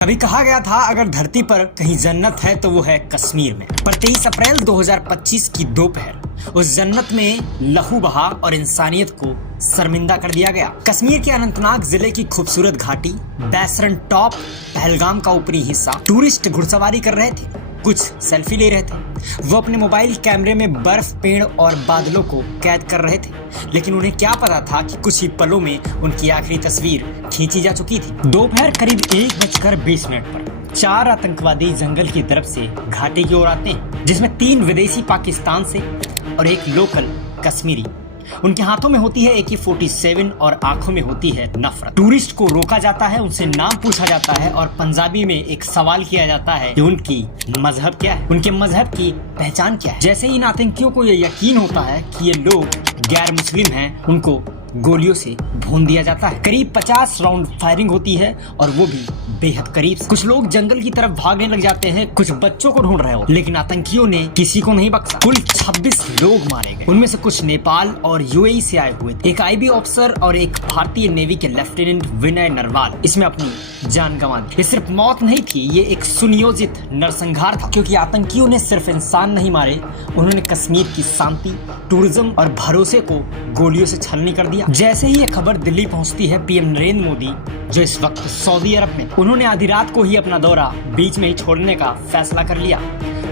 कभी कहा गया था अगर धरती पर कहीं जन्नत है तो वो है कश्मीर में। पर 23 अप्रैल 2025 की दोपहर उस जन्नत में लहू बहा और इंसानियत को शर्मिंदा कर दिया गया। कश्मीर के अनंतनाग जिले की खूबसूरत घाटी बैसरन टॉप पहलगाम का ऊपरी हिस्सा टूरिस्ट घुड़सवारी कर रहे थे, कुछ सेल्फी ले रहे थे। वो अपने मोबाइल कैमरे में बर्फ, पेड़ और बादलों को कैद कर रहे थे, लेकिन उन्हें क्या पता था कि कुछ ही पलों में उनकी आखिरी तस्वीर खींची जा चुकी थी। दोपहर करीब 1:20 पर 4 आतंकवादी जंगल की तरफ से घाटी की ओर आते हैं, जिसमें 3 विदेशी पाकिस्तान से और एक लोकल कश्मीरी। उनके हाथों में होती है AK-47 और आंखों में होती है नफरत। टूरिस्ट को रोका जाता है, उनसे नाम पूछा जाता है और पंजाबी में एक सवाल किया जाता है कि उनकी मजहब क्या है, उनके मजहब की पहचान क्या है। जैसे ही इन आतंकियों को यह यकीन होता है कि ये लोग गैर मुस्लिम हैं, उनको गोलियों से भून दिया जाता है। करीब 50 राउंड फायरिंग होती है और वो भी बेहद करीब से। कुछ लोग जंगल की तरफ भागने लग जाते हैं, कुछ बच्चों को ढूंढ रहे हो, लेकिन आतंकियों ने किसी को नहीं बख्शा। कुल 26 लोग मारे गए, उनमें से कुछ नेपाल और UAE से आए हुए थे। एक IB ऑफिसर और एक भारतीय नेवी के लेफ्टिनेंट विनय नरवाल इसमें अपनी जान गंवा दी। ये सिर्फ मौत नहीं थी, ये एक सुनियोजित नरसंहार था, क्योंकि आतंकियों ने सिर्फ इंसान नहीं मारे, उन्होंने कश्मीर की शांति, टूरिज्म और भरोसे को गोलियों से छलनी कर दिया। जैसे ही ये खबर दिल्ली पहुंचती है, PM नरेंद्र मोदी जो इस वक्त सऊदी अरब में, उन्होंने आधी रात को ही अपना दौरा बीच में ही छोड़ने का फैसला कर लिया।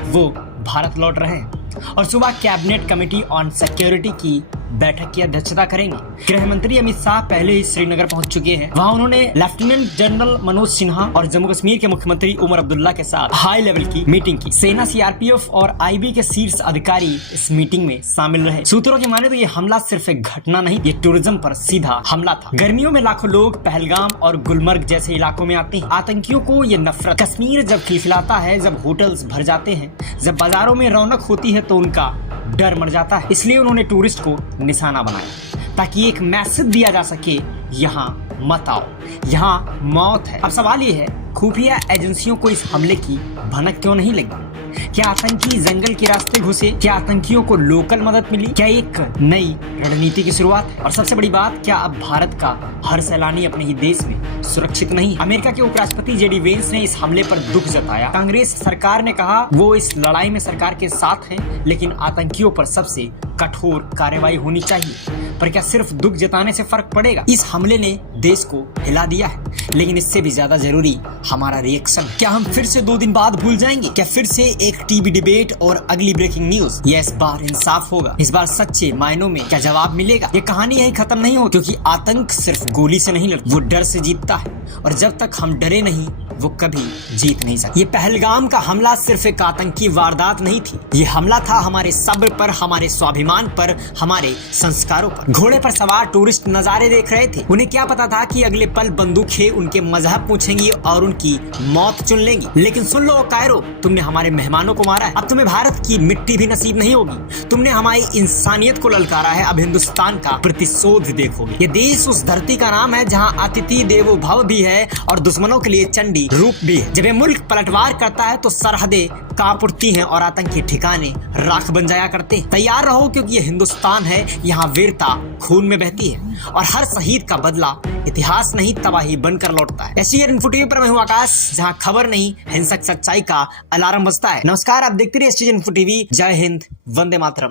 वो भारत लौट रहे हैं और सुबह कैबिनेट कमेटी ऑन सिक्योरिटी की बैठक की अध्यक्षता करेंगे। गृह मंत्री अमित शाह पहले ही श्रीनगर पहुंच चुके हैं। वहां उन्होंने लेफ्टिनेंट जनरल मनोज सिन्हा और जम्मू कश्मीर के मुख्यमंत्री उमर अब्दुल्ला के साथ हाई लेवल की मीटिंग की। सेना, CRPF और IB के शीर्ष अधिकारी इस मीटिंग में शामिल रहे। सूत्रों की माने तो ये हमला सिर्फ एक घटना नहीं, ये टूरिज्म पर सीधा हमला था। गर्मियों में लाखों लोग पहलगाम और गुलमर्ग जैसे इलाकों में आते हैं। आतंकियों को ये नफरत। कश्मीर जब खिलखिलाता है, जब होटल्स भर जाते हैं, जब बाजारों में रौनक होती है, तो उनका डर मर जाता है। इसलिए उन्होंने टूरिस्ट को निशाना बनाया ताकि एक मैसेज दिया जा सके, यहाँ मत आओ, यहाँ मौत है। अब सवाल ये है, खुफिया एजेंसियों को इस हमले की भनक क्यों नहीं लगी? क्या आतंकी जंगल के रास्ते घुसे? क्या आतंकियों को लोकल मदद मिली? क्या एक नई रणनीति की शुरुआत है? और सबसे बड़ी बात, क्या अब भारत का हर सैलानी अपने ही देश में सुरक्षित नहीं? अमेरिका के उपराष्ट्रपति JD वेंस ने इस हमले पर दुख जताया। कांग्रेस सरकार ने कहा वो इस लड़ाई में सरकार के साथ है, लेकिन आतंकियों पर सबसे कठोर कार्रवाई होनी चाहिए। पर क्या सिर्फ दुख जताने से फर्क पड़ेगा? इस हमले ने देश को हिला दिया है, लेकिन इससे भी ज्यादा जरूरी हमारा रिएक्शन। क्या हम फिर से 2 दिन बाद भूल जाएंगे? क्या फिर से एक TV डिबेट और अगली ब्रेकिंग न्यूज? या इस बार इंसाफ होगा? इस बार सच्चे मायनों में क्या जवाब मिलेगा? ये कहानी यही खत्म नहीं होती, क्योंकि आतंक सिर्फ गोली से नहीं लड़ता, वो डर से जीतता है, और जब तक हम डरे नहीं, वो कभी जीत नहीं सकते। ये पहलगाम का हमला सिर्फ एक आतंकी वारदात नहीं थी, ये हमला था हमारे सब्र पर, हमारे स्वाभिमान पर, हमारे संस्कारों पर। घोड़े पर सवार टूरिस्ट नजारे देख रहे थे, उन्हें क्या पता था कि अगले पल बंदूकें उनके मजहब पूछेंगी और उनकी मौत चुन लेंगी। लेकिन सुन लो कायरो, तुमने हमारे मेहमानों को मारा है, अब तुम्हें भारत की मिट्टी भी नसीब नहीं होगी। तुमने हमारी इंसानियत को ललकारा है, अब हिंदुस्तान का प्रतिशोध देखोगे। ये देश उस धरती का नाम है जहाँ अतिथि देवो भव भी है और दुश्मनों के लिए चंडी रूप भी है। जब ये मुल्क पलटवार करता है तो सरहदें कांप उठती हैं और आतंकी ठिकाने राख बन जाया करते हैं। तैयार रहो, क्योंकि ये हिंदुस्तान है, यहाँ वीरता खून में बहती है और हर शहीद का बदला इतिहास नहीं, तबाही बनकर लौटता है। एशियन इन्फो टीवी पर मैं हूँ आकाश, जहाँ खबर नहीं, हिंसक सच्चाई का अलार्म बजता है। नमस्कार, आप देखते रहिए एशियन इन्फो टीवी। जय हिंद, वंदे मातरम।